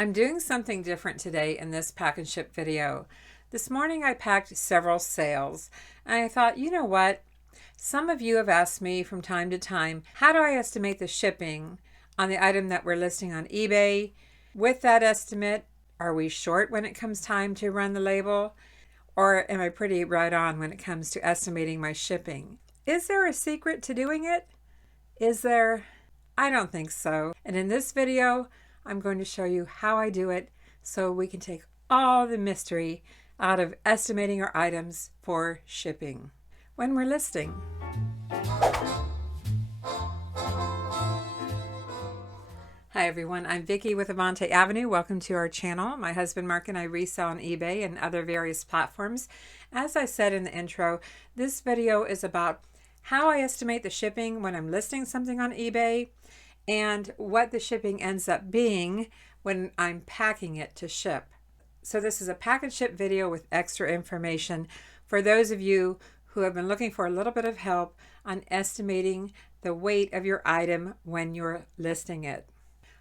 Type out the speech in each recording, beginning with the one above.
I'm doing something different today in this pack and ship video. This morning I packed several sales and I thought, you know what? Some of you have asked me from time to time, how do I estimate the shipping on the item that we're listing on eBay? With that estimate, are we short when it comes time to run the label? Or am I pretty right on when it comes to estimating my shipping? Is there a secret to doing it? Is there? I don't think so. And in this video, I'm going to show you how I do it so we can take all the mystery out of estimating our items for shipping when we're listing. Hi everyone, I'm Vicki with Avante-Avenue. Welcome to our channel. My husband Mark and I resell on eBay and other various platforms. As I said in the intro, this video is about how I estimate the shipping when I'm listing something on eBay and what the shipping ends up being when I'm packing it to ship. So this is a pack and ship video with extra information for those of you who have been looking for a little bit of help on estimating the weight of your item when you're listing it.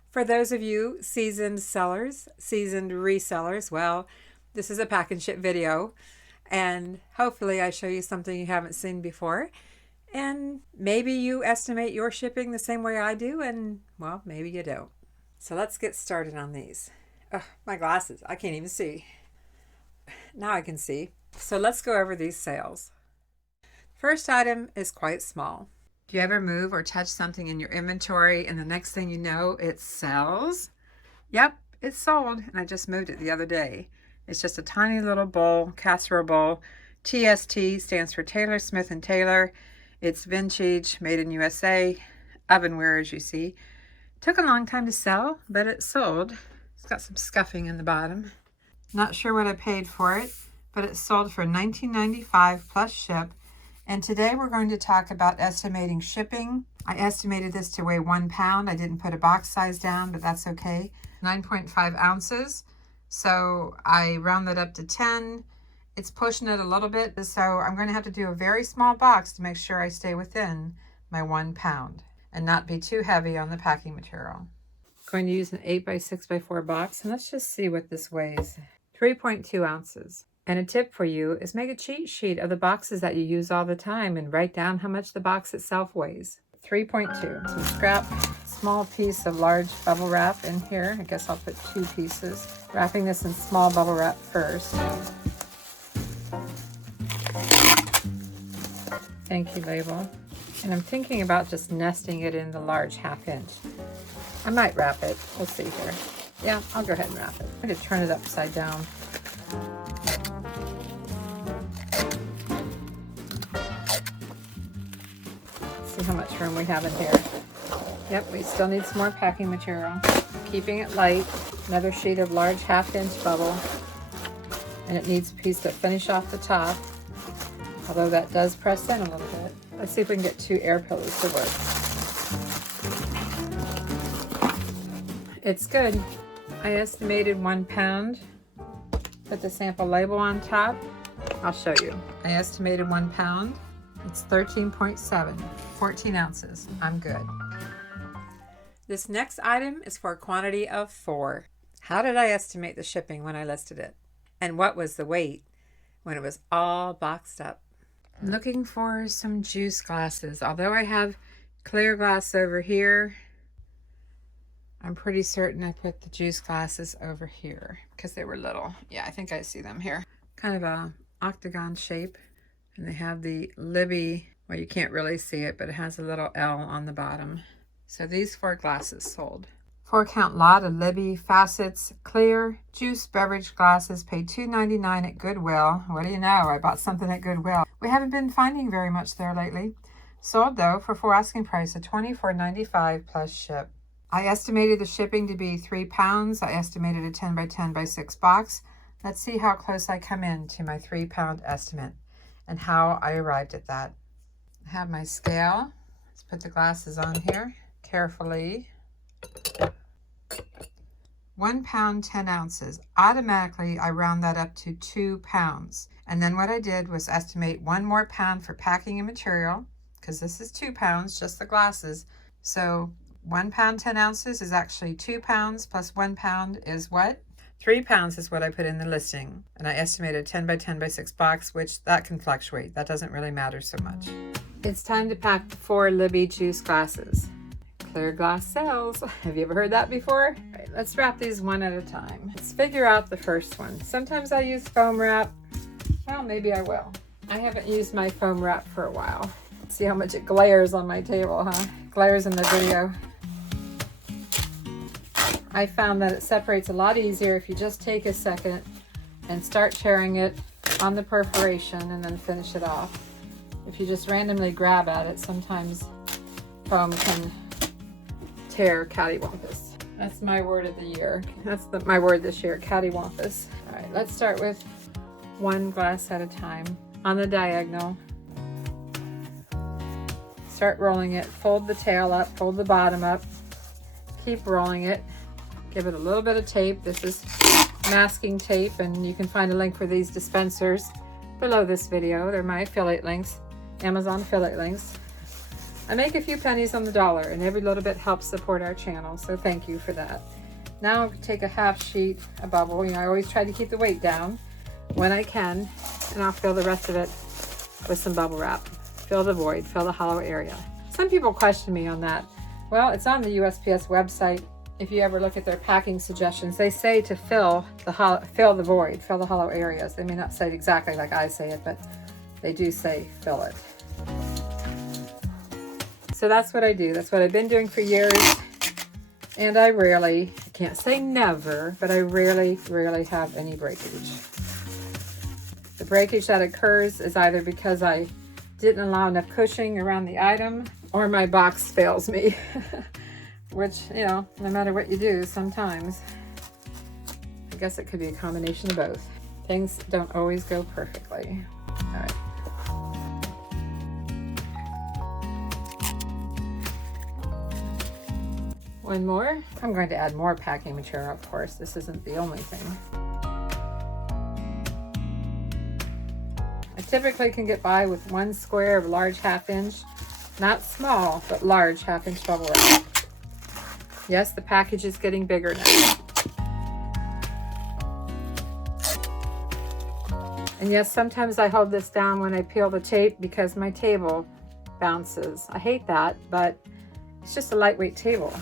For those of you seasoned sellers, seasoned resellers, well, this is a pack and ship video, and hopefully I show you something you haven't seen before. And maybe you estimate your shipping the same way I do, and well, maybe you don't. So let's get started on these. Oh, my glasses, I can't even see. Now I can see. So let's go over these sales. First item is quite small. Do you ever move or touch something in your inventory and the next thing you know, it sells? Yep, it's sold, and I just moved it the other day. It's just a tiny little bowl, casserole bowl. TST stands for Taylor, Smith & Taylor. It's vintage, made in USA, ovenware as you see. Took a long time to sell, but it sold. It's got some scuffing in the bottom. Not sure what I paid for it, but it sold for $19.95 plus ship. And today we're going to talk about estimating shipping. I estimated this to weigh 1 pound. I didn't put a box size down, but that's okay. 9.5 ounces. So I round that up to 10. It's pushing it a little bit, so I'm going to have to do a very small box to make sure I stay within my 1 pound and not be too heavy on the packing material. I'm going to use an 8x6x4 box, and let's just see what this weighs. 3.2 ounces. And a tip for you is make a cheat sheet of the boxes that you use all the time and write down how much the box itself weighs. 3.2. Some scrap, small piece of large bubble wrap in here. I guess I'll put 2 pieces. Wrapping this in small bubble wrap first. Thank you label. And I'm thinking about just nesting it in the large 1/2 inch. I might wrap it. Let's see here. Yeah, I'll go ahead and wrap it. I'm going to turn it upside down. See how much room we have in here. Yep, we still need some more packing material. Keeping it light. Another sheet of large 1/2 inch bubble. And it needs a piece to finish off the top. Although that does press in a little bit. Let's see if we can get 2 air pillows to work. It's good. I estimated 1 pound. Put the sample label on top. I'll show you. I estimated 1 pound. It's 13.7, 14 ounces. I'm good. This next item is for a quantity of 4. How did I estimate the shipping when I listed it? And what was the weight when it was all boxed up? I'm looking for some juice glasses. Although I have clear glass over here, I'm pretty certain I put the juice glasses over here because they were little. Yeah, I think I see them here. Kind of a octagon shape. And they have the Libby, well, you can't really see it, but it has a little L on the bottom. So these 4 glasses sold. 4-count lot of Libby Facets clear juice beverage glasses. Paid $2.99 at Goodwill. What do you know? I bought something at Goodwill. We haven't been finding very much there lately. Sold though for full asking price of $24.95 plus ship. I estimated the shipping to be 3 pounds. I estimated a 10 by 10 by 6 box. Let's see how close I come in to my 3 pound estimate and how I arrived at that. I have my scale. Let's put the glasses on here carefully. 1 pound, 10 ounces. Automatically, I round that up to 2 pounds. And then what I did was estimate 1 more pound for packing and material, because this is 2 pounds, just the glasses. So 1 pound 10 ounces is actually 2 pounds plus 1 pound is what? 3 pounds is what I put in the listing, and I estimated 10 by 10 by 6 box, which that can fluctuate. That doesn't really matter so much. It's time to pack the 4 Libby juice glasses. Clear glass sells. Have you ever heard that before? All right, let's wrap these one at a time. Let's figure out the first one. Sometimes I use foam wrap. Well, maybe I will. I haven't used my foam wrap for a while. See how much it glares on my table, huh? Glares in the video. I found that it separates a lot easier if you just take a second and start tearing it on the perforation and then finish it off. If you just randomly grab at it, sometimes foam can tear cattywampus. That's my word of the year. That's my word this year, cattywampus. All right, let's start with 1 glass at a time. On the diagonal, start rolling it. Fold the tail up, fold the bottom up. Keep rolling it. Give it a little bit of tape. This is masking tape, and you can find a link for these dispensers below this video. They're my affiliate links, Amazon affiliate links. I make a few pennies on the dollar, and every little bit helps support our channel, so thank you for that. Now I'll take a half sheet of bubble. You know, I always try to keep the weight down when I can, and I'll fill the rest of it with some bubble wrap. Fill the void, fill the hollow area. Some people question me on that. Well, it's on the USPS website. If you ever look at their packing suggestions, they say to fill the void, fill the hollow areas. They may not say it exactly like I say it, but they do say fill it. So that's what I do. That's what I've been doing for years. And I can't say never, but I rarely have any breakage. The breakage that occurs is either because I didn't allow enough cushioning around the item or my box fails me. Which, you know, no matter what you do, sometimes, I guess it could be a combination of both. Things don't always go perfectly. All right. One more. I'm going to add more packing material, of course. This isn't the only thing. I typically can get by with 1 square of large 1/2 inch, not small, but large 1/2 inch bubble wrap. Yes, the package is getting bigger now. And yes, sometimes I hold this down when I peel the tape because my table bounces. I hate that, but it's just a lightweight table.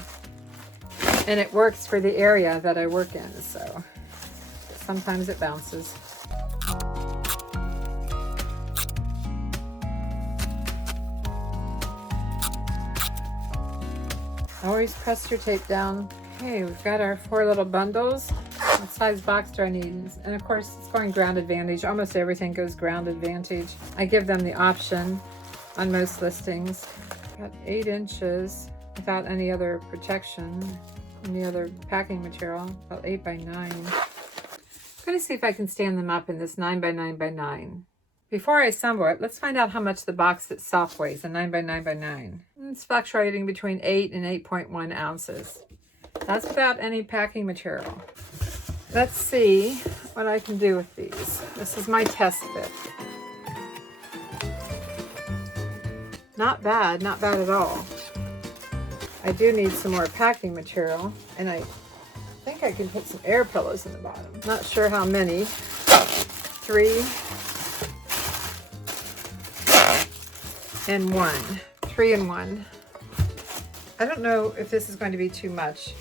And it works for the area that I work in, so sometimes it bounces. Always press your tape down. Okay, we've got our 4 little bundles. What size box do I need? And of course, it's going ground advantage. Almost everything goes ground advantage. I give them the option on most listings. Got 8 inches without any other protection, any other packing material, about 8 by 9. I'm going to see if I can stand them up in this 9 by 9 by 9. Before I assemble it, let's find out how much the box itself weighs, a 9 by 9 by 9. It's fluctuating between 8 and 8.1 ounces. That's without any packing material. Let's see what I can do with these. This is my test fit. Not bad at all. I do need some more packing material, and I think I can put some air pillows in the bottom. Not sure how many. 3 and 1. 3 and 1. I don't know if this is going to be too much.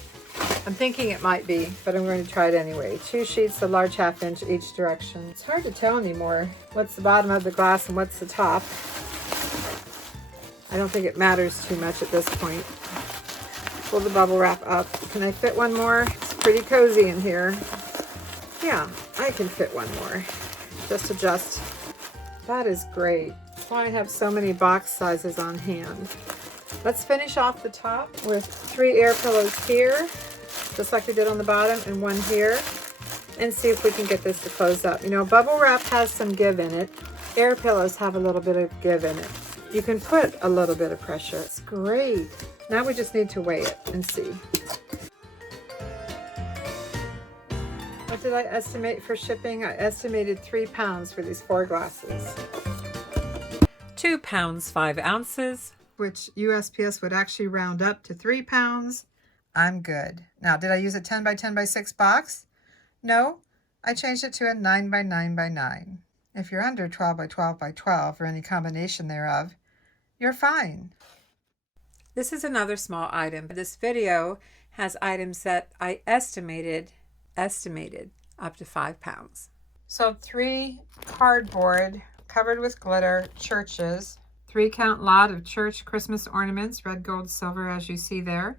I'm thinking it might be, but I'm going to try it anyway. 2 sheets of large 1/2 inch each direction. It's hard to tell anymore what's the bottom of the glass and what's the top. I don't think it matters too much at this point. Pull the bubble wrap up. Can I fit one more? It's pretty cozy in here. Yeah, I can fit one more. Just adjust. That is great. That's why I have so many box sizes on hand. Let's finish off the top with 3 air pillows here, just like we did on the bottom, and 1 here, and see if we can get this to close up. You know, bubble wrap has some give in it. Air pillows have a little bit of give in it. You can put a little bit of pressure. It's great. Now we just need to weigh it and see. What did I estimate for shipping? I estimated 3 pounds for these 4 glasses. 2 pounds 5 ounces, which USPS would actually round up to 3 pounds, I'm good. Now, did I use a 10 by 10 by 6 box? No, I changed it to a 9 by 9 by 9. If you're under 12 by 12 by 12 or any combination thereof, you're fine. This is another small item. This video has items that I estimated up to 5 pounds. So 3 cardboard covered with glitter churches, 3-count lot of church Christmas ornaments, red, gold, silver, as you see there.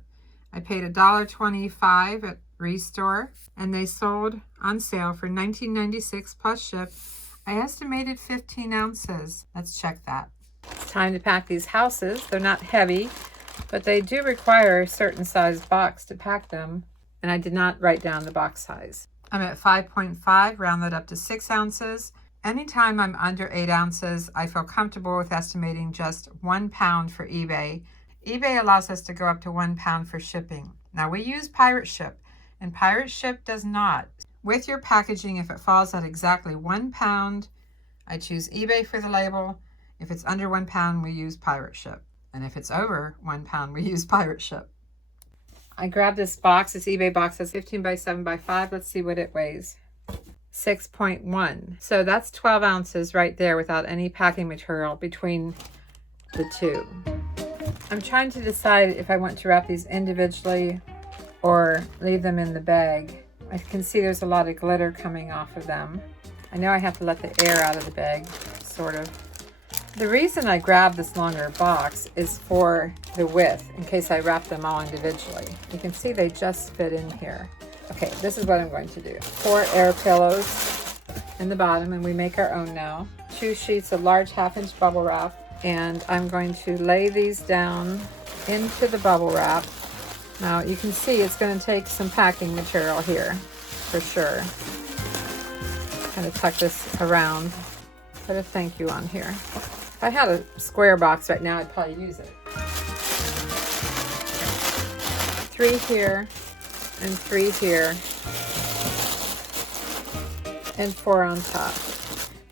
I paid $1.25 at ReStore, and they sold on sale for $19.96 plus ship. I estimated 15 ounces. Let's check that. It's time to pack these houses. They're not heavy, but they do require a certain size box to pack them, and I did not write down the box size. I'm at 5.5, rounded up to 6 ounces. Anytime I'm under 8 ounces, I feel comfortable with estimating just 1 pound for eBay. eBay allows us to go up to 1 pound for shipping. Now, we use Pirate Ship, and Pirate Ship does not. With your packaging, if it falls at exactly 1 pound, I choose eBay for the label. If it's under 1 pound, we use Pirate Ship. And if it's over 1 pound, we use Pirate Ship. I grabbed this box, this eBay box that's 15 by 7 by 5. Let's see what it weighs. 6.1. So that's 12 ounces right there without any packing material between the two. I'm trying to decide if I want to wrap these individually or leave them in the bag. I can see there's a lot of glitter coming off of them. I know I have to let the air out of the bag, sort of. The reason I grabbed this longer box is for the width, in case I wrap them all individually. You can see they just fit in here. Okay, this is what I'm going to do. 4 air pillows in the bottom, and we make our own now. 2 sheets of large 1/2-inch bubble wrap, and I'm going to lay these down into the bubble wrap. Now you can see it's going to take some packing material here, for sure. Kind of tuck this around. Put a thank you on here. If I had a square box right now, I'd probably use it. 3 here, and 3 here, and 4 on top.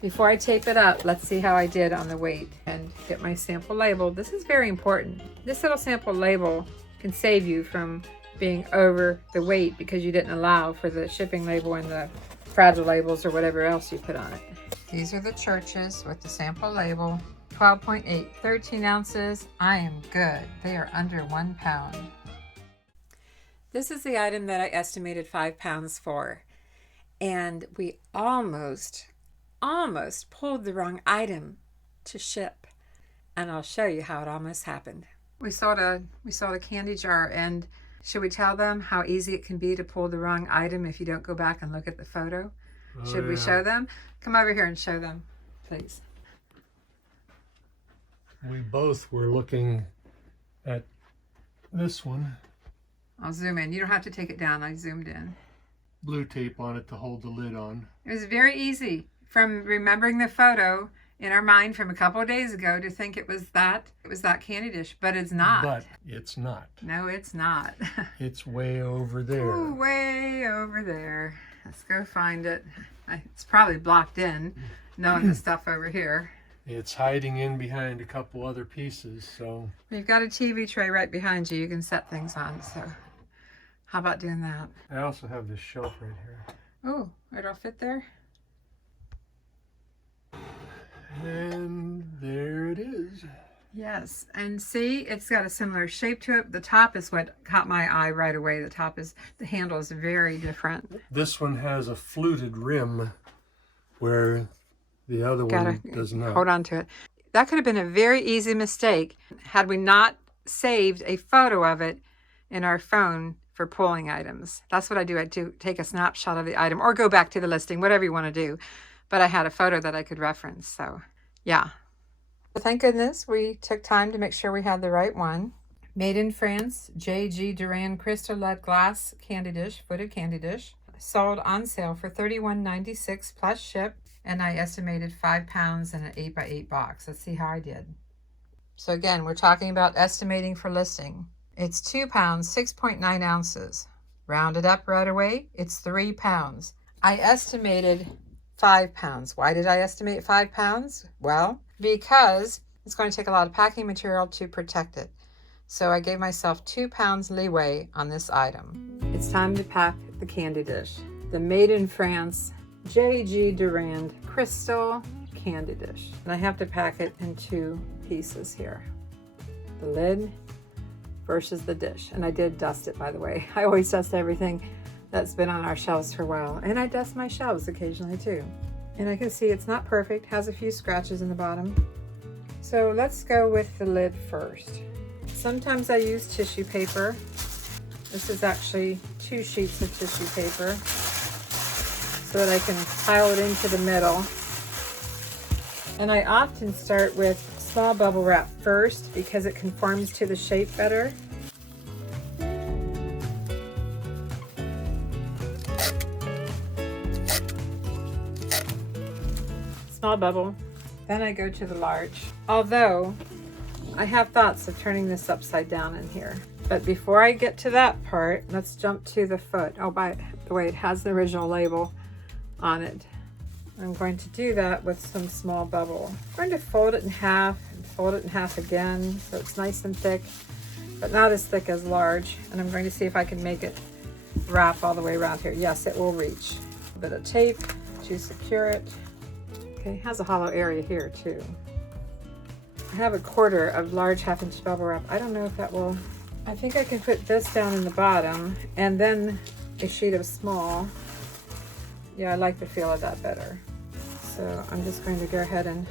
Before I tape it up, let's see how I did on the weight and get my sample labeled. This is very important. This little sample label can save you from being over the weight because you didn't allow for the shipping label and the fragile labels or whatever else you put on it. These are the churches with the sample label. 12.8, 13 ounces. I am good. They are under 1 pound. This is the item that I estimated 5 pounds for. And we almost pulled the wrong item to ship. And I'll show you how it almost happened. We sold a candy jar, and should we tell them how easy it can be to pull the wrong item if you don't go back and look at the photo? Should we show them? Come over here and show them, please. We both were looking at this one. I'll zoom in. You don't have to take it down. I zoomed in. Blue tape on it to hold the lid on. It was very easy from remembering the photo in our mind from a couple of days ago to think it was that candy dish, but it's not. But it's not. No, it's not. It's way over there. Ooh, way over there. Let's go find it. It's probably blocked in, knowing the stuff over here. It's hiding in behind a couple other pieces, so. You've got a TV tray right behind you. You can set things on, so how about doing that? I also have this shelf right here. Oh, it'll fit there? And there it is. Yes, and see, it's got a similar shape to it. The top is what caught my eye right away. The handle is very different. This one has a fluted rim where the other one does not. Hold on to it. That could have been a very easy mistake had we not saved a photo of it in our phone for pulling items. That's what I do. I do take a snapshot of the item or go back to the listing, whatever you want to do. But I had a photo that I could reference, so yeah. Thank goodness we took time to make sure we had the right one. Made in France, J.G. Durand crystal lead glass candy dish, footed candy dish. Sold on sale for $31.96 plus ship, and I estimated 5 pounds in an 8x8 box. Let's see how I did. So again, we're talking about estimating for listing. It's 2 pounds, 6.9 ounces. Rounded up right away, it's 3 pounds. I estimated 5 pounds. Why did I estimate 5 pounds? Well, because it's going to take a lot of packing material to protect it. So I gave myself 2 pounds leeway on this item. It's time to pack the candy dish. The Made in France J.G. Durand Crystal Candy Dish. And I have to pack it in 2 pieces here. The lid versus the dish. And I did dust it, by the way. I always dust everything that's been on our shelves for a while. And I dust my shelves occasionally too. And I can see it's not perfect, has a few scratches in the bottom. So let's go with the lid first. Sometimes I use tissue paper. This is actually 2 sheets of tissue paper so that I can pile it into the middle. And I often start with small bubble wrap first because it conforms to the shape better. Small bubble. Then I go to the large. Although I have thoughts of turning this upside down in here. But before I get to that part, let's jump to the foot. Oh, by the way, it has the original label on it. I'm going to do that with some small bubble. I'm going to fold it in half and fold it in half again so it's nice and thick, but not as thick as large. And I'm going to see if I can make it wrap all the way around here. Yes, it will reach. A bit of tape to secure it. Okay, it has a hollow area here too. I have a 1/4 of large 1/2-inch bubble wrap. I don't know if that will, I think I can put this down in the bottom and then a sheet of small. Yeah, I like the feel of that better. So I'm just going to go ahead and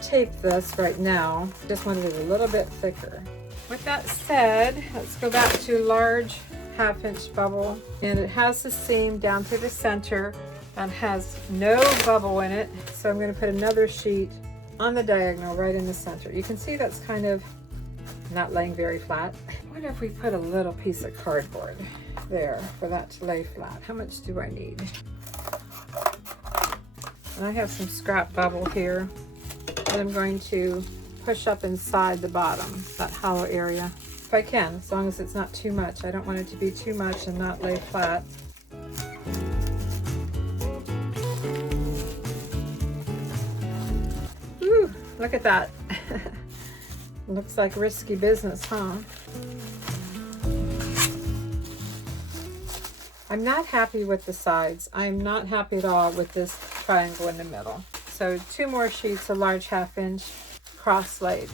tape this right now. Just wanted it a little bit thicker. With that said, let's go back to large 1/2-inch bubble. And it has the seam down through the center and has no bubble in it. So I'm going to put another sheet on the diagonal right in the center. You can see that's kind of not laying very flat. What if we put a little piece of cardboard there for that to lay flat? How much do I need? And I have some scrap bubble here that I'm going to push up inside the bottom, that hollow area. If I can, as long as it's not too much. I don't want it to be too much and not lay flat. Woo, look at that. Looks like risky business, huh? I'm not happy with the sides. I'm not happy at all with this triangle in the middle. So 2 more sheets of large 1/2-inch cross-laid.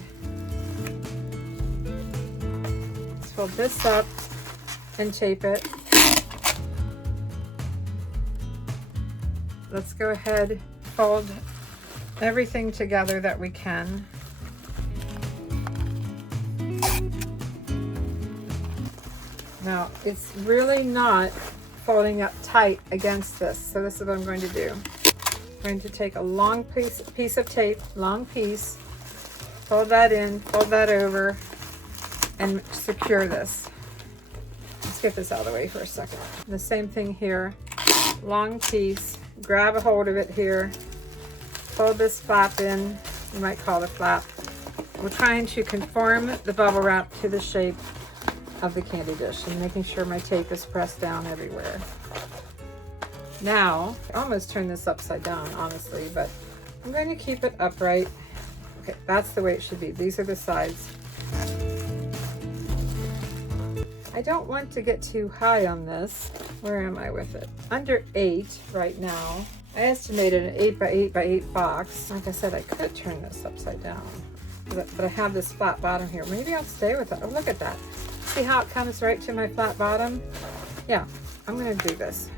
Let's fold this up and tape it. Let's go ahead, fold everything together that we can. Now, it's really not folding up tight against this, so this is what I'm going to do. I'm going to take a long piece of tape, long piece, fold that in, fold that over, and secure this. Let's get this out of the way for a second. And the same thing here, long piece, grab a hold of it here, fold this flap in, you might call it a flap. We're trying to conform the bubble wrap to the shape of the candy dish and making sure my tape is pressed down everywhere. Now, I almost turned this upside down, honestly, but I'm going to keep it upright. Okay, that's the way it should be. These are the sides. I don't want to get too high on this. Where am I with it? Under 8 right now. I estimated an 8 by 8 by 8 box. Like I said, I could turn this upside down, but I have this flat bottom here. Maybe I'll stay with it. Oh, look at that. See how it comes right to my flat bottom? Yeah, I'm going to do this.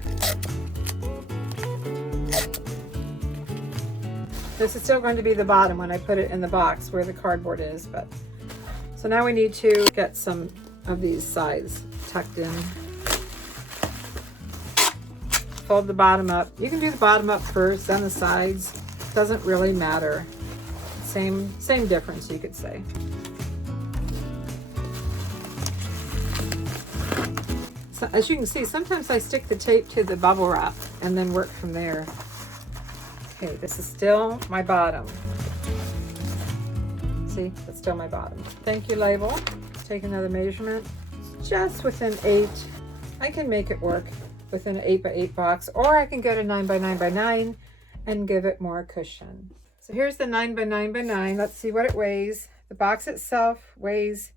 This is still going to be the bottom when I put it in the box where the cardboard is, but so now we need to get some of these sides tucked in. Fold the bottom up. You can do the bottom up first, then the sides. Doesn't really matter. Same difference, you could say. So, as you can see, sometimes I stick the tape to the bubble wrap and then work from there. Okay, this is still my bottom. See, it's still my bottom. Thank you, label. Take another measurement. It's just within 8. I can make it work within an 8 by 8 box, or I can go to 9 by 9 by 9 and give it more cushion. So here's the 9 by 9 by 9. Let's see what it weighs. The box itself weighs,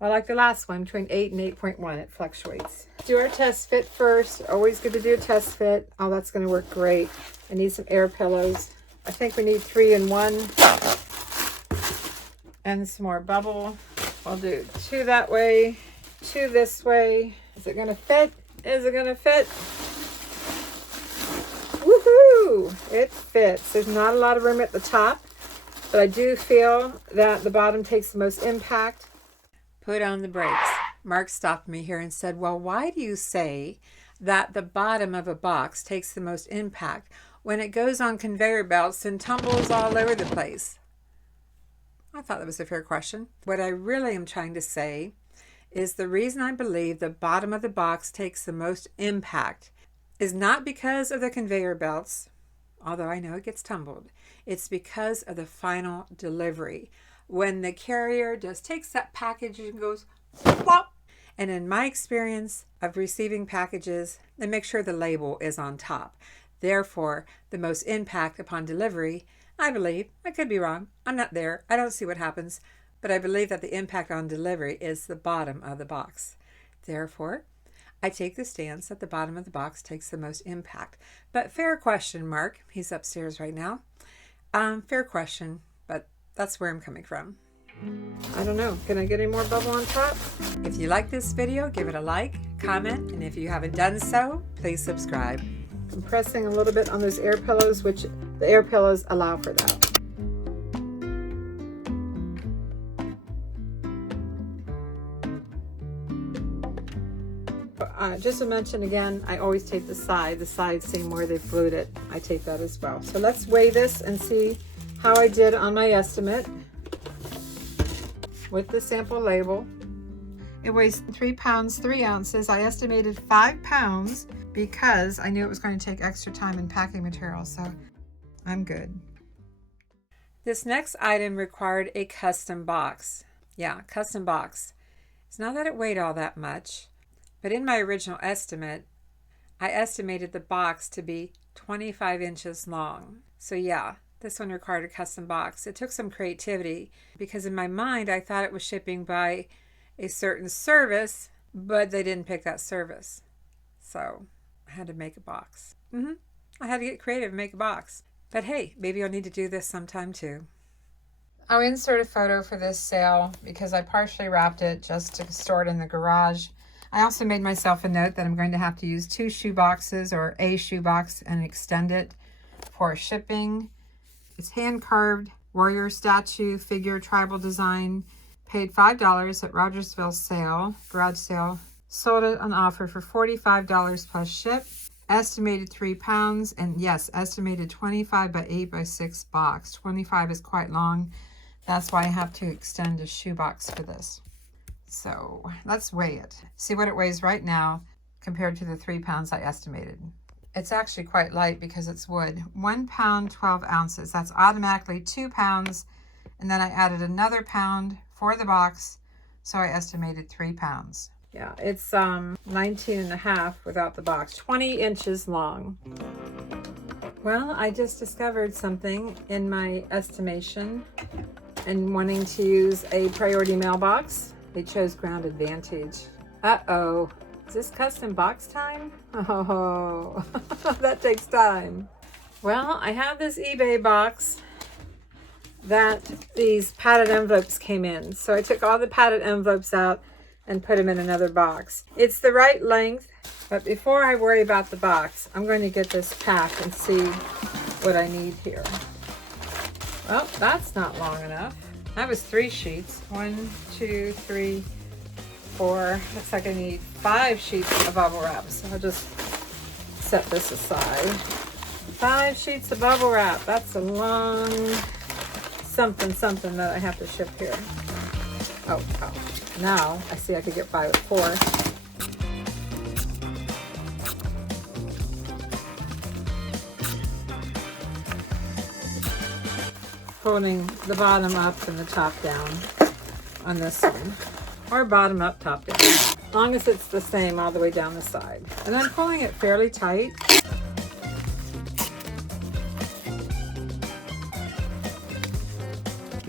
well, like the last one, between 8 and 8.1. It fluctuates. Do our test fit first. Always good to do a test fit. Oh, that's going to work great. I need some air pillows. I think we need 3 in 1. And some more bubble. I'll do 2 that way, 2 this way. Is it going to fit? Is it going to fit? Woohoo! It fits. There's not a lot of room at the top, but I do feel that the bottom takes the most impact. Put on the brakes. Mark stopped me here and said, well, why do you say that the bottom of a box takes the most impact when it goes on conveyor belts and tumbles all over the place? I thought that was a fair question. What I really am trying to say is the reason I believe the bottom of the box takes the most impact is not because of the conveyor belts, although I know it gets tumbled. It's because of the final delivery. When the carrier just takes that package and goes plop. And in my experience of receiving packages, they make sure the label is on top. Therefore, the most impact upon delivery, I believe, I could be wrong, I'm not there, I don't see what happens, but I believe that the impact on delivery is the bottom of the box. Therefore, I take the stance that the bottom of the box takes the most impact. But fair question, Mark. He's upstairs right now. Fair question, but that's where I'm coming from. I don't know. Can I get any more bubble on top? If you like this video, give it a like, comment, and if you haven't done so, please subscribe. I'm pressing a little bit on those air pillows, which the air pillows allow for that. Just to mention again, I always tape the side seam where they've glued it. I tape that as well. So let's weigh this and see how I did on my estimate with the sample label. It weighs 3 pounds, 3 ounces. I estimated 5 pounds because I knew it was going to take extra time in packing material, so I'm good. This next item required a custom box. Yeah, custom box. It's not that it weighed all that much. But in my original estimate, I estimated the box to be 25 inches long. So yeah, this one required a custom box. It took some creativity because in my mind, I thought it was shipping by a certain service, but they didn't pick that service. So I had to make a box. I had to get creative and make a box. But hey, maybe I'll need to do this sometime too. I'll insert a photo for this sale because I partially wrapped it just to store it in the garage. I also made myself a note that I'm going to have to use 2 shoe boxes or a shoe box and extend it for shipping. It's hand-carved warrior statue figure tribal design. Paid $5 at Rogersville sale, garage sale. Sold it on offer for $45 plus ship. Estimated 3 pounds, and yes, estimated 25 by 8 by 6 box. 25 is quite long. That's why I have to extend a shoe box for this. So let's weigh it. See what it weighs right now compared to the 3 pounds I estimated. It's actually quite light because it's wood. 1 pound, 12 ounces. That's automatically 2 pounds. And then I added another pound for the box. So I estimated 3 pounds. Yeah, it's 19 and a half without the box. 20 inches long. Well, I just discovered something in my estimation and wanting to use a priority mailbox. They chose Ground Advantage. Uh-oh. Is this custom box time? Oh, that takes time. Well, I have this eBay box that these padded envelopes came in. So I took all the padded envelopes out and put them in another box. It's the right length, but before I worry about the box, I'm going to get this packed and see what I need here. Well, that's not long enough. That was 3 sheets. 1, 2, 3, 4. Looks like I need 5 sheets of bubble wrap. So I'll just set this aside. 5 sheets of bubble wrap. That's a long something that I have to ship here. Oh. Now I see I could get by with 4. Folding the bottom up and the top down on this one, or bottom up, top down, as long as it's the same all the way down the side. And I'm pulling it fairly tight.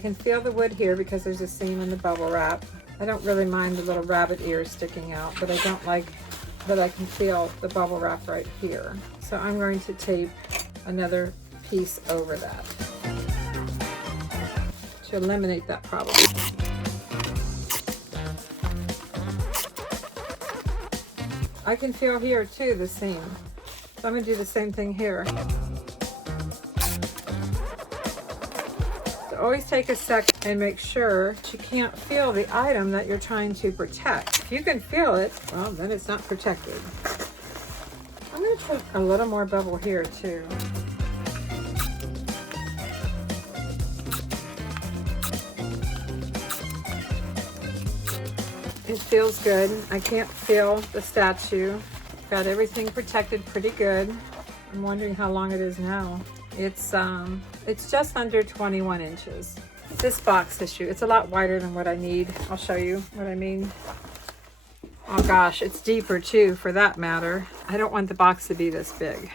I can feel the wood here because there's a seam in the bubble wrap. I don't really mind the little rabbit ears sticking out, but I don't like that I can feel the bubble wrap right here. So I'm going to tape another piece over that to eliminate that problem. I can feel here too the seam. So I'm going to do the same thing here. So always take a second and make sure that you can't feel the item that you're trying to protect. If you can feel it, well, then it's not protected. I'm going to put a little more bubble here too. It feels good. I can't feel the statue. Got everything protected pretty good. I'm wondering how long it is now. It's just under 21 inches. This box tissue, it's a lot wider than what I need. I'll show you what I mean. Oh gosh, it's deeper too, for that matter. I don't want the box to be this big.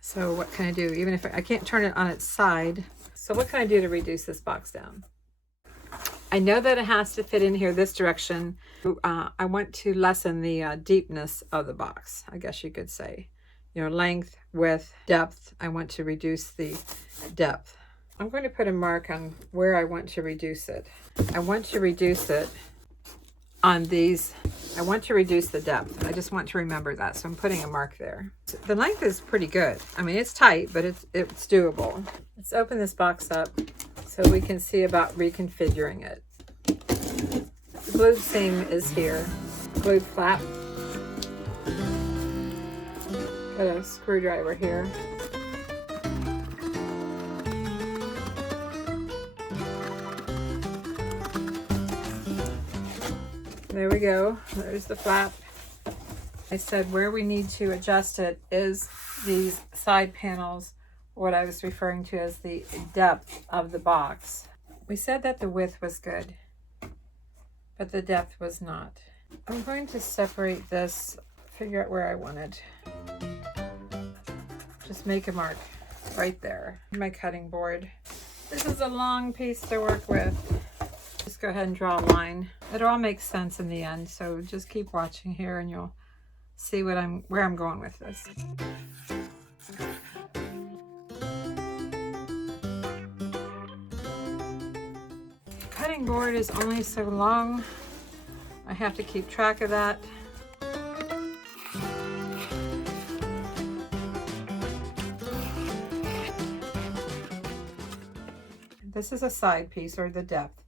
So what can I do? Even if I can't turn it on its side. So what can I do to reduce this box down? I know that it has to fit in here this direction. I want to lessen the deepness of the box, I guess you could say. You know, length, width, depth. I want to reduce the depth. I'm going to put a mark on where I want to reduce it. I want to reduce it on these. I want to reduce the depth. I just want to remember that. So I'm putting a mark there. The length is pretty good. I mean, it's tight, but it's doable. Let's open this box up so we can see about reconfiguring it. The glued seam is here. Glued flap. Got a screwdriver here. There we go. There's the flap. I said where we need to adjust it is these side panels, what I was referring to as the depth of the box. We said that the width was good, but the depth was not. I'm going to separate this, figure out where I want it. Just make a mark right there. My cutting board. This is a long piece to work with. Just go ahead and draw a line. It'll all make sense in the end, so just keep watching here and you'll see where I'm going with this. Cutting board is only so long. I have to keep track of that. This is a side piece, or the depth.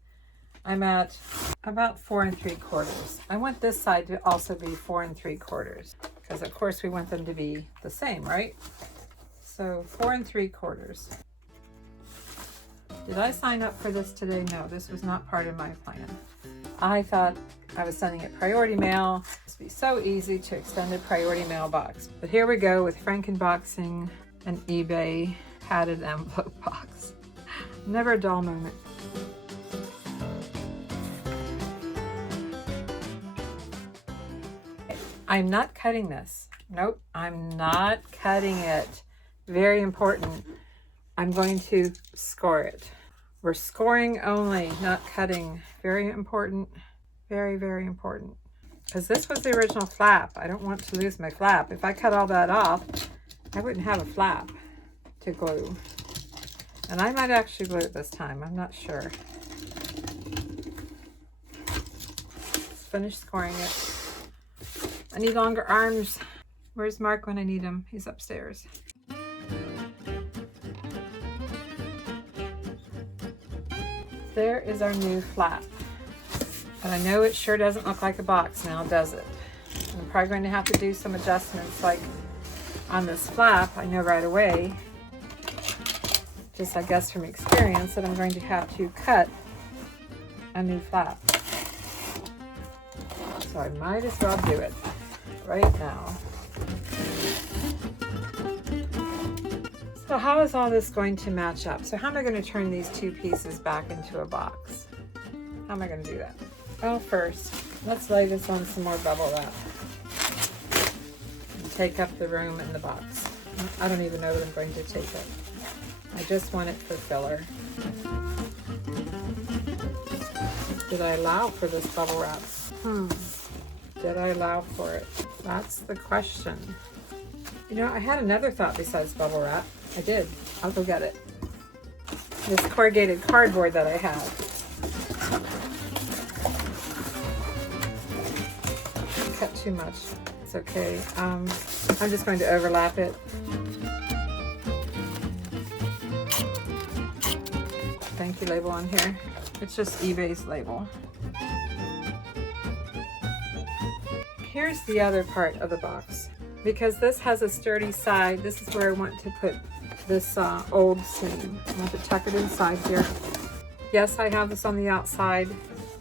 I'm at about 4 3/4. I want this side to also be 4 3/4 because of course we want them to be the same, right? So 4 3/4. Did I sign up for this today? No, this was not part of my plan. I thought I was sending it priority mail. It'd be so easy to extend a priority mail box. But here we go with Frankenboxing and eBay padded envelope box. Never a dull moment. I'm not cutting this. Nope, I'm not cutting it. Very important. I'm going to score it. We're scoring only, not cutting. Very important. Very, very important. Because this was the original flap. I don't want to lose my flap. If I cut all that off, I wouldn't have a flap to glue. And I might actually glue it this time. I'm not sure. Let's finish scoring it. I need longer arms. Where's Mark when I need him? He's upstairs. There is our new flap. But I know it sure doesn't look like a box now, does it? I'm probably going to have to do some adjustments, like on this flap. I know right away, just I guess from experience, that I'm going to have to cut a new flap. So I might as well do it right now. So how is all this going to match up? So how am I going to turn these two pieces back into a box? How am I going to do that? Well, first, let's lay this on some more bubble wrap and take up the room in the box. I don't even know that I'm going to take it. I just want it for filler. Did I allow for this bubble wrap? Did I allow for it? That's the question. You know, I had another thought besides bubble wrap. I did. I'll go get it. This corrugated cardboard that I have. Cut too much. It's okay. I'm just going to overlap it. Thank you label on here. It's just eBay's label. Here's the other part of the box. Because this has a sturdy side, this is where I want to put this old seam. I want to tuck it inside here. Yes, I have this on the outside,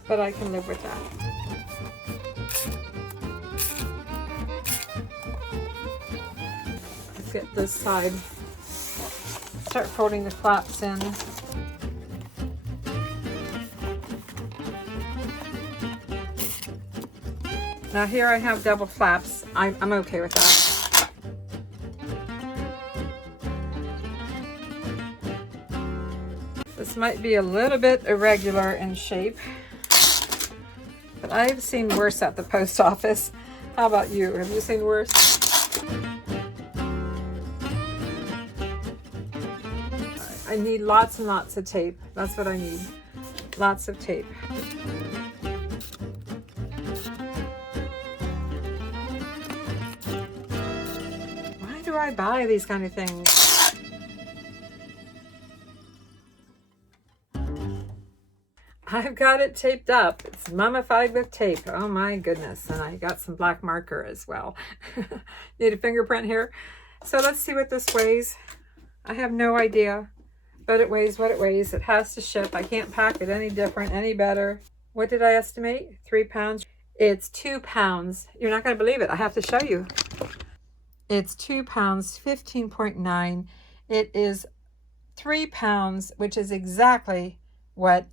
but I can live with that. Let's get this side. Start folding the flaps in. Now here I have double flaps. I'm okay with that. This might be a little bit irregular in shape, but I've seen worse at the post office. How about you? Have you seen worse? I need lots and lots of tape. That's what I need. Lots of tape. Why do I buy these kind of things? I've got it taped up. It's mummified with tape. Oh my goodness. And I got some black marker as well. Need a fingerprint here. So let's see what this weighs. I have no idea, but it weighs what it weighs. It has to ship. I can't pack it any different, any better. What did I estimate? 3 pounds. It's 2 pounds. You're not going to believe it. I have to show you. It's 2 pounds, 15.9. It is 3 pounds, which is exactly what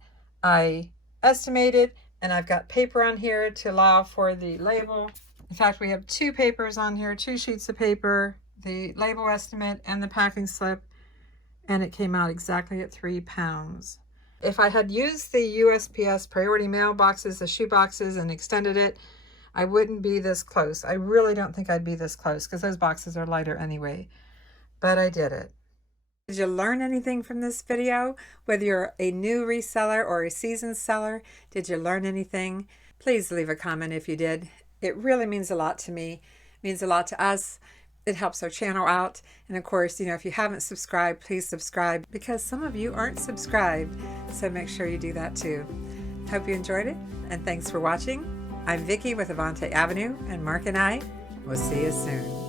I estimated, and I've got paper on here to allow for the label. In fact, we have 2 papers on here, 2 sheets of paper, the label estimate and the packing slip, and it came out exactly at 3 pounds. If I had used the USPS priority mail boxes, the shoe boxes, and extended it, I wouldn't be this close. I really don't think I'd be this close because those boxes are lighter anyway, but I did it. Did you learn anything from this video? Whether you're a new reseller or a seasoned seller, did you learn anything? Please leave a comment if you did. It really means a lot to me. It means a lot to us. It helps our channel out. And of course, you know, if you haven't subscribed, please subscribe because some of you aren't subscribed. So make sure you do that too. Hope you enjoyed it and thanks for watching. I'm Vicki with Avante Avenue and Mark and I will see you soon.